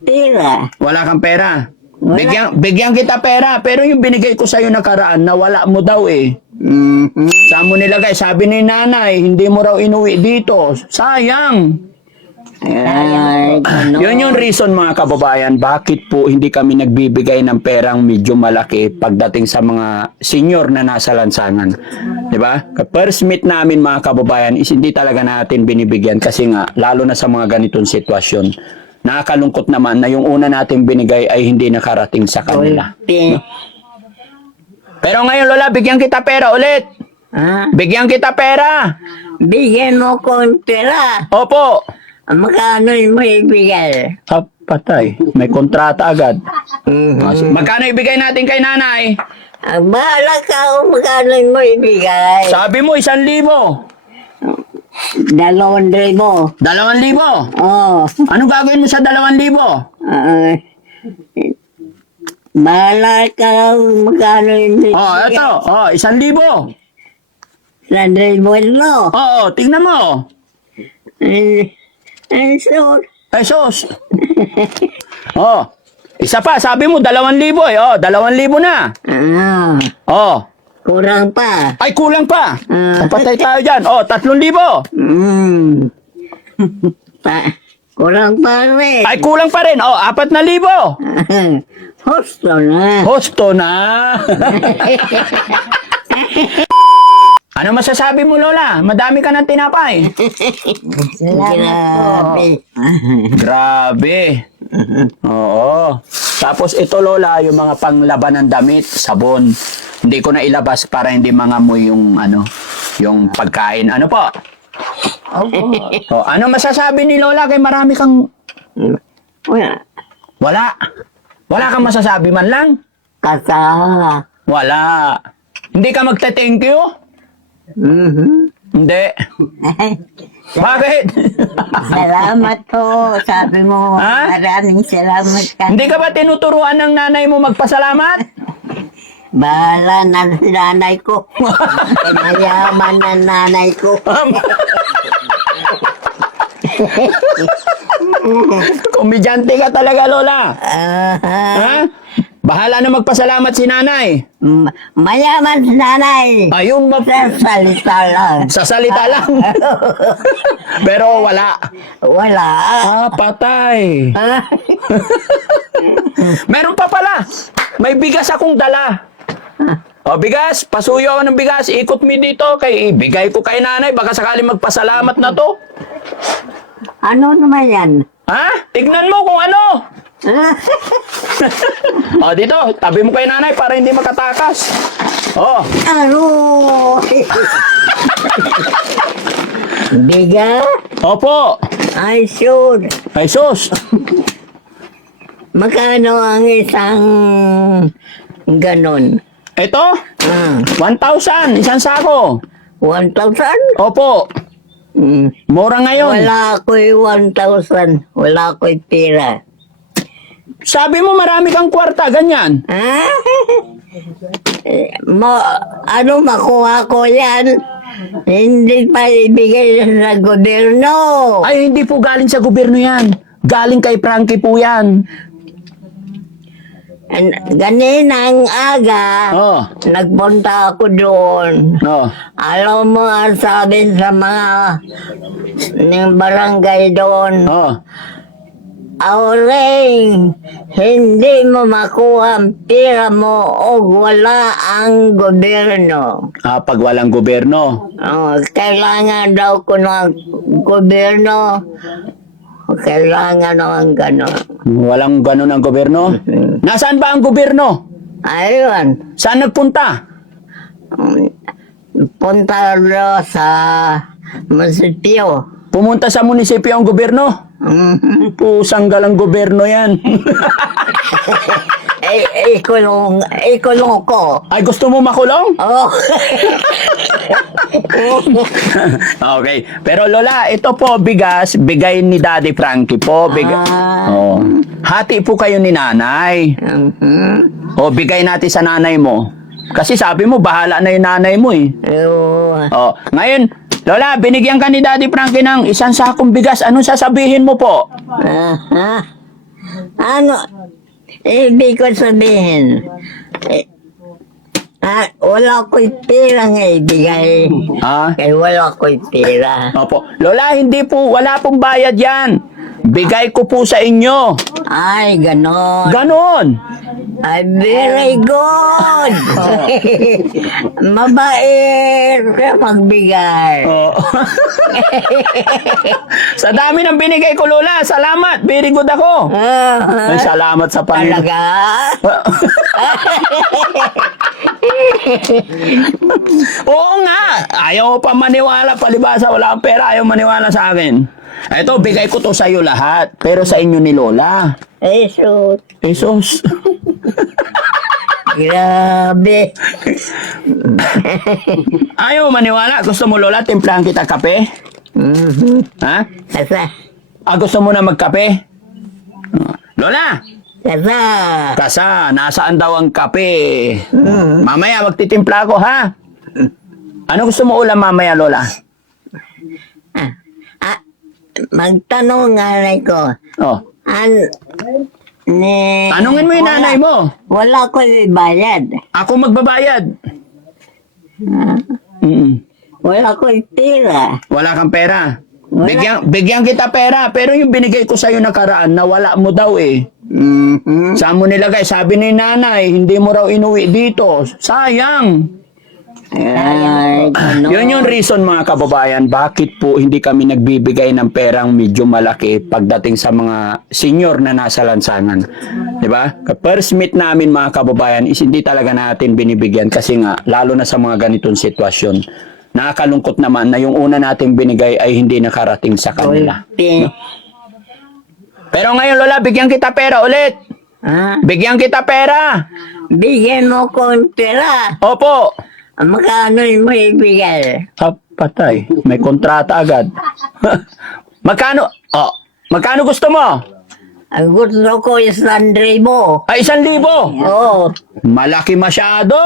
pera. Wala kang pera. Bigyan kita pera, pero yung binigay ko sa'yo nakaraan, nawala mo daw eh. Saan mo nilagay? Sabi ni nanay, hindi mo raw inuwi dito. Sayang. Ay, Yun yung reason mga kababayan, bakit po hindi kami nagbibigay ng perang medyo malaki pagdating sa mga senior na nasa lansangan. Diba? First meet namin mga kababayan is hindi talaga natin binibigyan kasi nga, lalo na sa mga ganitong sitwasyon, nakakalungkot naman na yung una natin binigay ay hindi nakarating sa kanila. Pero ngayon Lola, bigyan kita pera ulit. Ha? Bigyan kita pera. Bigyan mo ko ng pera. Opo. Magkano mo ibigay? Ah, patay. May kontrata agad. Mhm. Magkano ibigay natin kay nanay? Bahala ka kung magkano mo ibigay. Sabi mo, 1,000. 2,000. 2,000. Oh. Ano gagawin mo sa 2,000? Bahala ka kung magkano ibigay. Oh, eto. Oh, 1,000. 1,000 no? Oo, tingnan mo. So, Pesos. Oh. Isa pa, sabi mo 2,000 eh. Oh, 2,000 na. Oh. kurang pa. Ay, kulang pa. Ah. Patay tayo dyan. Oh, 3,000. Kurang pa rin. Ay, kulang pa rin. Oh, 4,000. Husto na. Hosto na. Ano masasabi mo, Lola? Madami ka ng tinapay. Grabe. Grabe. Oo. Tapos ito, Lola, yung mga panglaban ng damit, sabon. Hindi ko na ilabas para hindi mangamoy yung yung pagkain. Ano po? Oh, ano masasabi ni Lola kay marami kang Wala. wala? Wala kang masasabi man lang? Kasa. Wala. Hindi ka magte-thank you? Hindi. Bakit? Salamat po. Sabi mo, Ha? maraming salamat ka. Hindi ka ba tinuturuan ng nanay mo magpasalamat? Bahala na si nanay ko. Mayaman na nanay ko. Komedyante ka talaga, Lola. Ha? Bahala na magpasalamat si nanay. Mayaman si nanay. Ayun, Sa salita lang. sa salita lang. Pero wala. Wala. Ah, patay. Meron pa pala. May bigas akong dala. O, bigas. Pasuyo ako ng bigas. Ikot mo dito. Ibigay ko kay nanay. Baka sakali magpasalamat na to. Ano naman yan? Ha? Tignan mo kung ano. O, dito. Tabi mo kay nanay para hindi makatakas. O. Ano? Biga? Opo. Ay, sure. Ay, sus. Magkano ang isang ganon? Ito. 1,000. Isang sako. 1,000? Opo. Mura ngayon. Wala ako'y 1,000. Wala ako'y pera. Sabi mo marami kang kwarta. Ganyan. Ha? Ano makuha ko yan? Hindi pa ibigay sa gobyerno. Ay, hindi po galing sa gobyerno yan. Galing kay Frankie po yan. Ganinang aga, Oh. nagpunta ako doon. Oh. Alam mo ang sabi sa mga ng barangay doon, Oh. Auring, hindi mo makuha ang pera mo o wala ang gobyerno. Ah, pag walang gobyerno. Kailangan daw ko ng gobyerno. Kailangan naman gano'n. Walang ganun ang gobyerno. Nasaan ba ang gobyerno? Ayun, Saan nagpunta? punta daw sa munisipyo. Pumunta sa munisipyo ang gobyerno. Pusang galang gobyerno yan. Ikulong ko. Ay, gusto mo makulong? Oh. Okay. Pero Lola, ito po bigas, bigay ni Daddy Frankie po. Oh. Hati po kayo ni nanay. O, bigay natin sa nanay mo. Kasi sabi mo, bahala na yung nanay mo eh. Oh. Ngayon, Lola, binigyan ka ni Daddy Frankie ng isang sakong bigas. Anong sasabihin mo po? Ano, ibig ko sabihin, wala ko'y pera nga ibigay. Ah? Kaya wala ko'y pera. Opo. Lola, hindi po, wala pong bayad yan. Bigay ko po sa inyo. Ay, ganon. Ganon. Ay, very good. Mabait ka magbigay. Oo. Sa dami ng binigay ko, Lola. Salamat. Very good ako. Ay, salamat sa Panginoon. Talaga? Oo nga. Ayaw pa maniwala. Palibasa, wala akong pera. Ayaw maniwala sa akin. Ito, bigay ko to sa iyo lahat. Pero sa inyo ni Lola. Jesus. Pesos. Grabe. Ayaw maniwala. Gusto mo, Lola, timplahan kita kape? Ha? Kasa. Gusto mo na magkape? Lola! Kasa. Kasa, nasaan daw ang kape? Mamaya, magtitimpla ako, ha? Ano gusto mo ulam mamaya, Lola? Magtanong nanay ko. Oh. Tanungin mo yung nanay mo. Wala ko bayad. Ako magbabayad. Wala ko pera. Wala kang pera. Bigyan kita pera. Pero yung binigay ko sa'yo nakaraan, nawala mo daw eh. Saan mo nilagay? Sabi ni nanay, hindi mo raw inuwi dito. Sayang. Ay, Yun yung reason mga kababayan, bakit po hindi kami nagbibigay ng perang medyo malaki pagdating sa mga senior na nasa lansangan. Diba? First meet namin mga kababayan is hindi talaga natin binibigyan kasi nga, lalo na sa mga ganitong sitwasyon. Nakakalungkot naman na yung una nating binigay ay hindi nakarating sa kanila. Pero ngayon, Lola, bigyan kita pera ulit. Bigyan kita pera. Bigyan mo ko ng pera. Opo. Magkano mo ibigay? Patay. May kontrata agad. Magkano? Magkano gusto mo? Ang gusto ko is 100 mo. Ay, 1,000. Oo. Malaki masyado.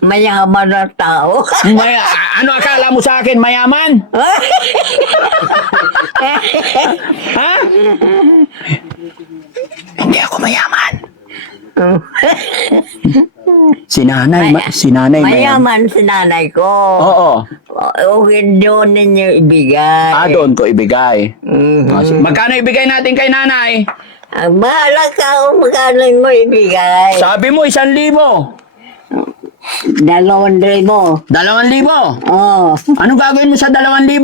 Mayaman na tao. Ano akala mo sa akin? Mayaman? Ha? Hindi ako mayaman. Si nanay mayaman. Mayaman si nanay ko. Oo. Doon ninyo ibigay. Doon ko ibigay. Magkano ibigay natin kay nanay? Bahala ka kung magkano mo ibigay. Sabi mo, 1,000. 200 mo. 2,000? Oo. Ano gagawin mo sa 2,000?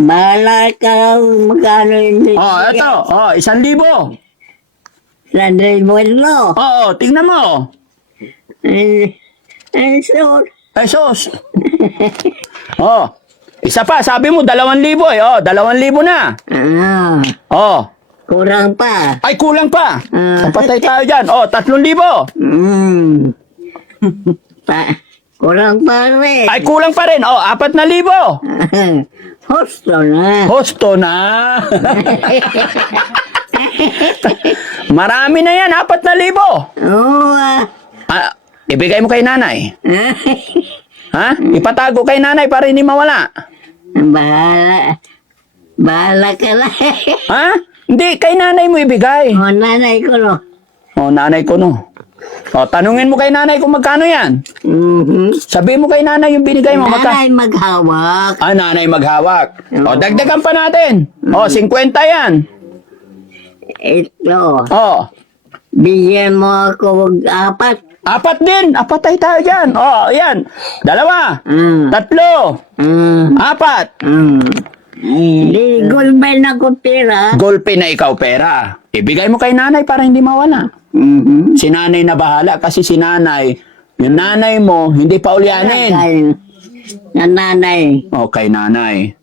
Bahala ka kung magkano ibigay. Ito. 1,000. 100 mo ito. Oo, tingnan mo. Pesos. Isa pa, sabi mo 2,000 eh. 2,000 na. Kurang pa. Ay, kulang pa. Patay tayo dyan. 3,000. Kurang pa rin. Ay, kulang pa rin. 4,000. Hosto na. Marami na yan, 4,000. Oo. Ibigay mo kay nanay. Ha? Ipatago kay nanay para hindi mawala. Bahala ka na. Ha? Hindi, kay nanay mo ibigay. Nanay ko no. Nanay ko no. Tanungin mo kay nanay kung magkano yan. Sabihin mo kay nanay yung binigay mo. Nanay maghawak. Nanay maghawak. Dagdagan pa natin. 50 yan. Ito. Bigyan mo ako 4. 4 din. 4 tayo dyan. Yan. 2. 3. 4. Di gulbay na ko pera. Golpe na ikaw pera. Ibigay mo kay nanay para hindi mawala. Si nanay na bahala kasi si nanay, yung nanay mo, hindi pa ulyanin. Na nanay. Kay nanay.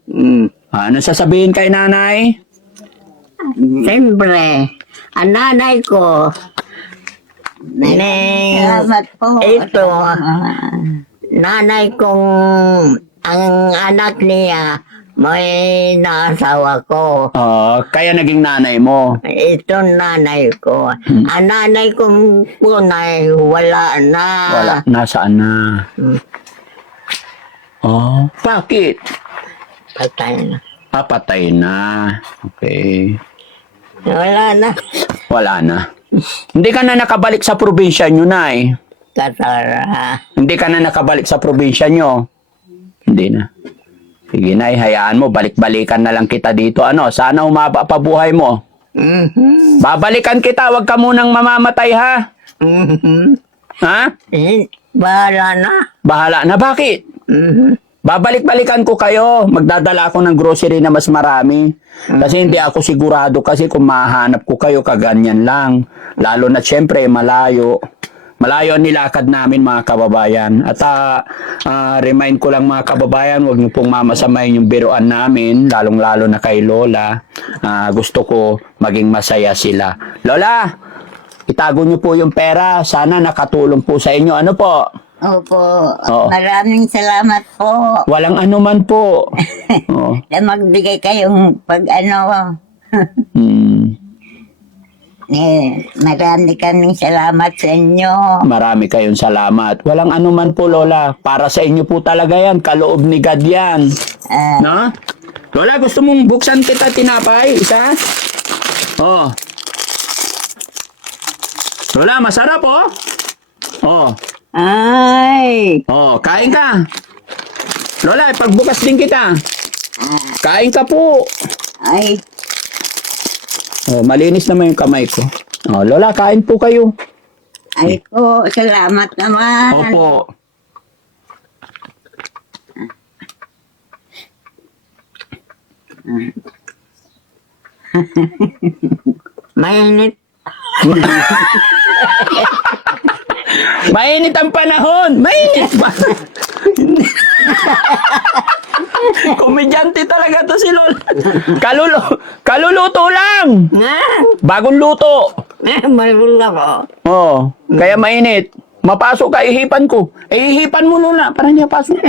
Ano sasabihin kay nanay? Siyempre, ang nanay ko, ito, nanay kong, ang anak niya, may naasawa ko. Kaya naging nanay mo. Ito nanay ko. Ang nanay kong punay, wala na. Wala. Nasaan na? Bakit? Patay na. Patay na. Okay. Wala na. Wala na. Hindi ka na nakabalik sa probinsya nyo, Nay. Katara. Hindi ka na nakabalik sa probinsya nyo. Hindi na. Sige, Nay, hayaan mo. Balik-balikan na lang kita dito. Ano, sana umaba pa buhay mo. Babalikan kita. Huwag ka munang mamamatay, ha? Ha? Bahala na. Bahala na. Bakit? Babalik-balikan ko kayo. Magdadala ako ng grocery na mas marami. Kasi hindi ako sigurado kasi kung mahanap ko kayo kaganyan lang. Lalo na siyempre malayo. Malayo ang nilakad namin mga kababayan. At remind ko lang mga kababayan, huwag niyo pong mamasamayin yung biruan namin, lalong-lalo na kay Lola. Gusto ko maging masaya sila. Lola, itago niyo po yung pera. Sana nakatulong po sa inyo. Ano po? Opo. Oo. Maraming salamat po. Walang anuman po. Oo. Na magbigay kayong marami kaming salamat sa inyo. Marami kayong salamat. Walang anuman po, Lola. Para sa inyo po talaga yan. Kaloob ni God yan. No? Lola, gusto mong buksan kita tinapay? Isa? Oh. Lola, masarap oh. Oh. Ay! Oh, kain ka. Lola, pagbukas din kita. Kain ka po. Ay! Oh, malinis naman yung kamay ko. Oh, Lola, kain po kayo. Ay po, salamat naman. Opo. Mainit. Mainit ang panahon. Mainit pa. Komedyante talaga to si Lola. Kaluluto lang. Bagong luto. Malula ko. Oh, kaya mainit. Mapasok ka, ihipan ko. Ihipan mo Lola, para niya pasok.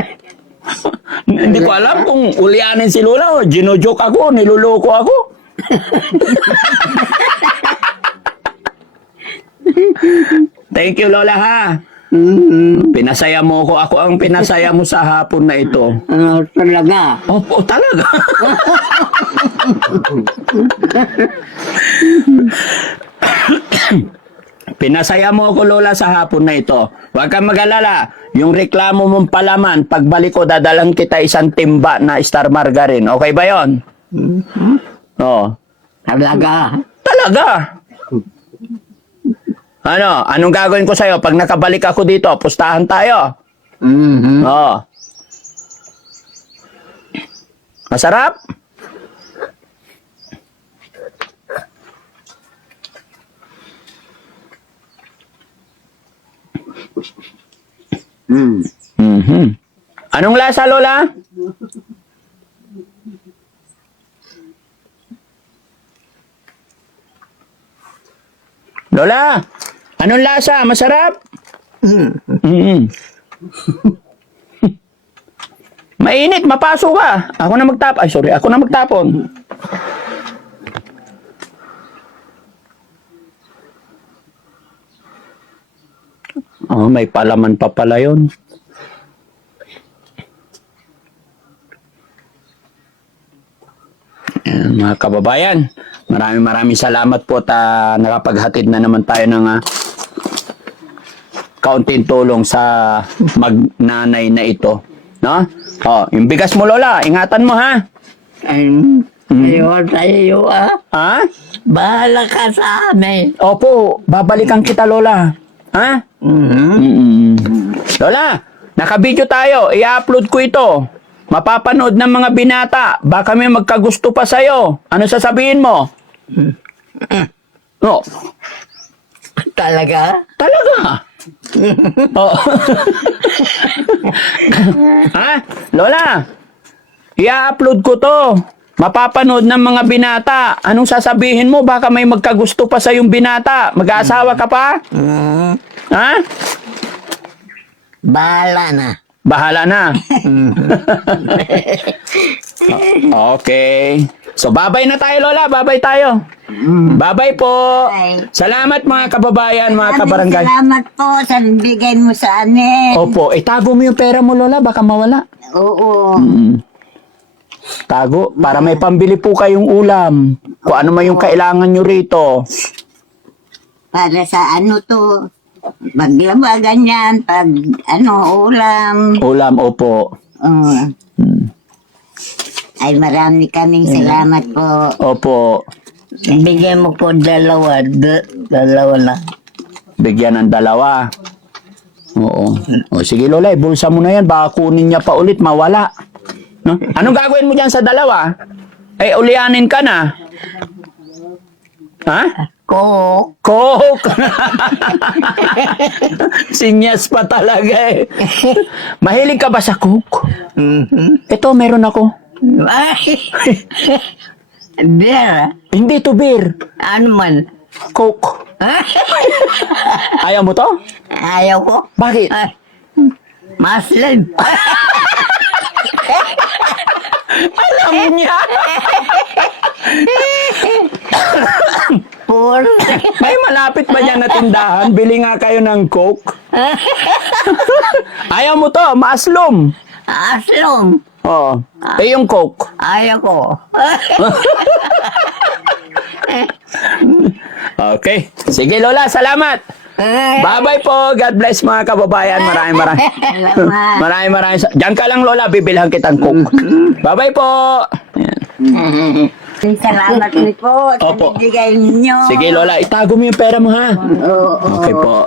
Hindi ko alam kung ulianin si Lola o ginojoke ako, niluloko ako. Thank you Lola ha. Pinasaya mo ko. Ako ang pinasaya mo sa hapon na ito. Talaga. Opo, talaga. Pinasaya mo ako, Lola, sa hapon na ito. Huwag kang mag-alala. Yung reklamo mong palaman, pagbalik ko, dadalang kita isang timba na Star Margarine. Okay ba yon? Oo. Talaga. Talaga. Ano? Anong gagawin ko sa'yo? Pag nakabalik ako dito, pustahan tayo. Oo. Masarap? Anong lasa, Lola? Lola, anong lasa? Masarap? Mainit, mapasok ka. Ako na magtapon. Ay, sorry, ako na magtapon. Oh, may palaman pa pala yun. Ayan, mga kababayan, maraming salamat po at nakapaghatid na naman tayo ng kaunting tulong sa magnanay na ito. No? Oh, yung bigas mo, Lola, ingatan mo ha. Ayaw sa'yo Ha? Bahala ka sa amin. Opo, babalikan kita, Lola. Ha? Lola, nakabidyo tayo. I-upload ko ito. Mapapanood ng mga binata. Baka may magkagusto pa sa'yo. Ano sasabihin mo? No. Talaga? Talaga? Oh. Ha? Lola, i-upload ko to. Mapapanood ng mga binata. Anong sasabihin mo? Baka may magkagusto pa sa yung binata. Mag-aasawa ka pa? Ha? Bahala na. Bahala na. Okay. So, babay na tayo, Lola. Babay tayo. Babay po. Bye. Salamat mga kababayan, mga kabarangay. Salamat po sa bigay mo sa amin. Opo, itago mo yung pera mo, Lola. Baka mawala. Oo. Tago, para may pambili po kayong ulam. Kung ano man yung kailangan nyo rito. Para sa ano to, paglaba ganyan, pag ano, ulam. Ulam, opo. Hmm. Ay, marami kaming salamat po. Opo. Bigyan mo po dalawa, dalawa na. Bigyan ng dalawa. Oo. O sige Lola, bulsa mo na yan. Baka kunin niya pa ulit, mawala. No? Anong gagawin mo dyan sa dalawa? Ay, ulianin ka na. Ha? Coke. Coke! Sinyas pa talaga eh. Mahilig ka ba sa Coke? Ito, meron ako. Ay! Beer. Hindi to beer. Ano man? Coke. Ayaw mo to? Ayaw ko. Bakit? Ay. Muslim. Alam niya. Poor. May malapit ba dyan na tindahan? Bili nga kayo ng Coke. Ayaw mo to, maaslom. Aslom. Oo. Eh yung Coke. Ayaw ko. Okay. Sige Lola, salamat. Bye-bye po. God bless mga kababayan. Maraming. Salamat. Maraming. Diyan ka lang Lola, bibilhan kitang Coke. Bye-bye po. Ayan. Salamat po sa Opo. bigay ninyo. Sige Lola, itago mo yung pera mo ha. Oo. Okay po.